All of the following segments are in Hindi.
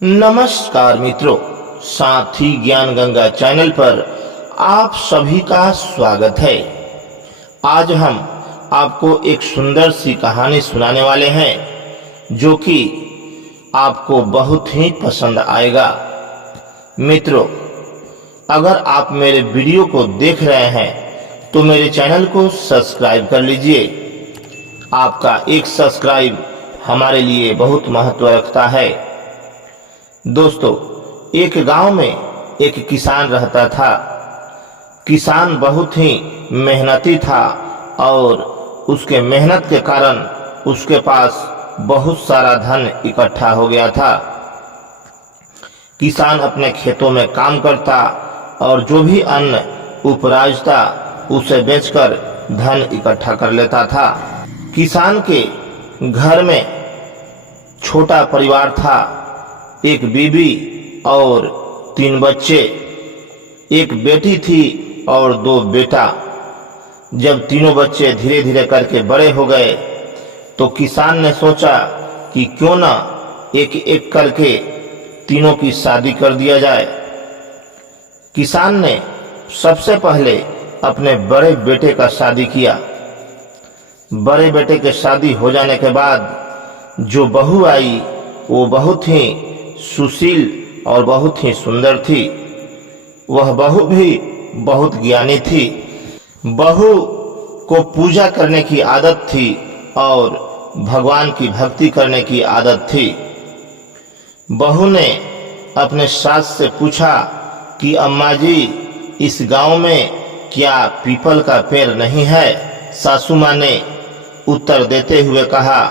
नमस्कार मित्रों, साथी ज्ञान गंगा चैनल पर आप सभी का स्वागत है। आज हम आपको एक सुंदर सी कहानी सुनाने वाले हैं जो कि आपको बहुत ही पसंद आएगा। मित्रों, अगर आप मेरे वीडियो को देख रहे हैं तो मेरे चैनल को सब्सक्राइब कर लीजिए। आपका एक सब्सक्राइब हमारे लिए बहुत महत्व रखता है। दोस्तों, एक गांव में एक किसान रहता था। किसान बहुत ही मेहनती था और उसके मेहनत के कारण उसके पास बहुत सारा धन इकट्ठा हो गया था। किसान अपने खेतों में काम करता और जो भी अन्न उपराजता उसे बेचकर धन इकट्ठा कर लेता था। किसान के घर में छोटा परिवार था, एक बीवी और 3 बच्चे, एक बेटी थी और 2 बेटा। जब तीनों बच्चे धीरे धीरे करके बड़े हो गए तो किसान ने सोचा कि क्यों ना एक एक करके तीनों की शादी कर दिया जाए। किसान ने सबसे पहले अपने बड़े बेटे का शादी किया। बड़े बेटे के शादी हो जाने के बाद जो बहू आई वो बहुत ही सुशील और बहुत ही सुंदर थी। वह बहू भी बहुत ज्ञानी थी। बहू को पूजा करने की आदत थी और भगवान की भक्ति करने की आदत थी। बहू ने अपने सास से पूछा कि अम्मा जी, इस गांव में क्या पीपल का पेड़ नहीं है? सासू माँ ने उत्तर देते हुए कहा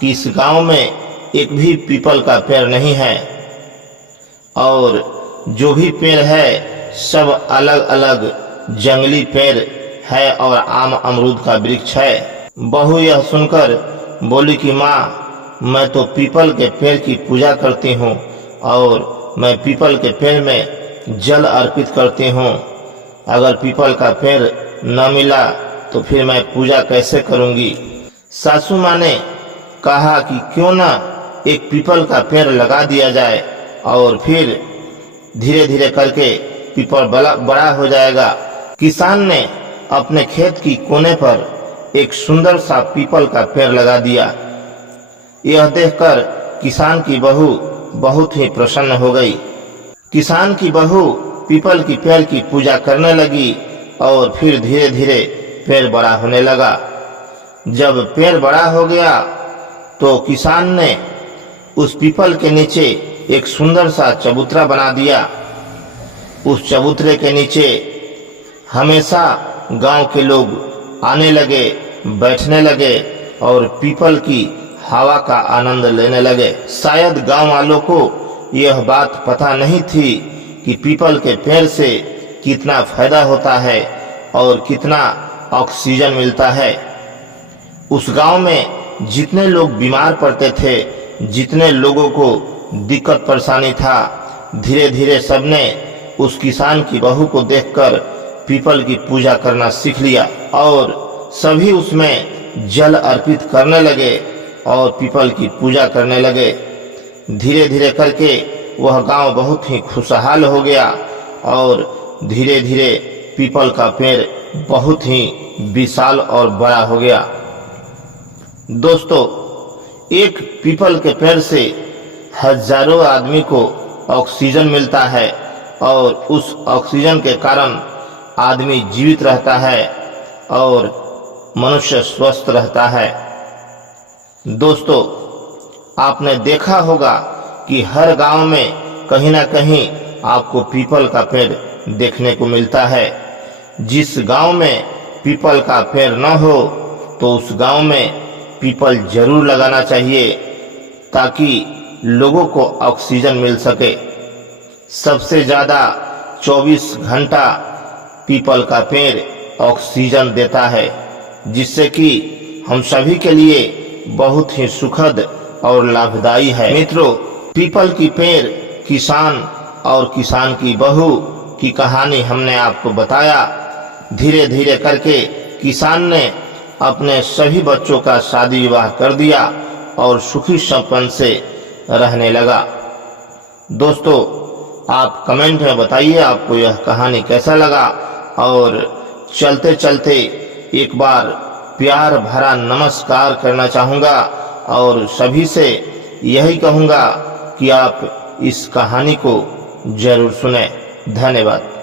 कि इस गांव में एक भी पीपल का पेड़ नहीं है और जो भी पेड़ है सब अलग अलग जंगली पेड़ है और आम अमरूद का वृक्ष है। बहू यह सुनकर बोली कि माँ, मैं तो पीपल के पेड़ की पूजा करती हूँ और मैं पीपल के पेड़ में जल अर्पित करती हूँ। अगर पीपल का पेड़ न मिला तो फिर मैं पूजा कैसे करूँगी? सासू माँ ने कहा कि क्यों ना एक पीपल का पेड़ लगा दिया जाए और फिर धीरे धीरे करके पीपल बड़ा हो जाएगा। किसान ने अपने खेत की कोने पर एक सुंदर सा पीपल का पेड़ लगा दिया। यह देखकर किसान की बहू बहुत ही प्रसन्न हो गई। किसान की बहू पीपल की पेड़ की पूजा करने लगी और फिर धीरे धीरे पेड़ बड़ा होने लगा। जब पेड़ बड़ा हो गया तो किसान ने उस पीपल के नीचे एक सुंदर सा चबूतरा बना दिया। उस चबूतरे के नीचे हमेशा गांव के लोग आने लगे, बैठने लगे और पीपल की हवा का आनंद लेने लगे। शायद गांव वालों को यह बात पता नहीं थी कि पीपल के पेड़ से कितना फायदा होता है और कितना ऑक्सीजन मिलता है। उस गांव में जितने लोग बीमार पड़ते थे, जितने लोगों को दिक्कत परेशानी था, धीरे धीरे सबने उस किसान की बहू को देखकर पीपल की पूजा करना सीख लिया और सभी उसमें जल अर्पित करने लगे और पीपल की पूजा करने लगे। धीरे धीरे करके वह गांव बहुत ही खुशहाल हो गया और धीरे धीरे पीपल का पेड़ बहुत ही विशाल और बड़ा हो गया। दोस्तों, एक पीपल के पेड़ से हजारों आदमी को ऑक्सीजन मिलता है और उस ऑक्सीजन के कारण आदमी जीवित रहता है और मनुष्य स्वस्थ रहता है। दोस्तों, आपने देखा होगा कि हर गांव में कहीं ना कहीं आपको पीपल का पेड़ देखने को मिलता है। जिस गांव में पीपल का पेड़ न हो तो उस गांव में पीपल जरूर लगाना चाहिए ताकि लोगों को ऑक्सीजन मिल सके। सबसे ज़्यादा 24 घंटा पीपल का पेड़ ऑक्सीजन देता है, जिससे कि हम सभी के लिए बहुत ही सुखद और लाभदायी है। मित्रों, पीपल की पेड़, किसान और किसान की बहू की कहानी हमने आपको बताया। धीरे धीरे करके किसान ने अपने सभी बच्चों का शादी विवाह कर दिया और सुखी संपन्न से रहने लगा। दोस्तों, आप कमेंट में बताइए आपको यह कहानी कैसा लगा, और चलते चलते एक बार प्यार भरा नमस्कार करना चाहूँगा और सभी से यही कहूँगा कि आप इस कहानी को जरूर सुनें। धन्यवाद।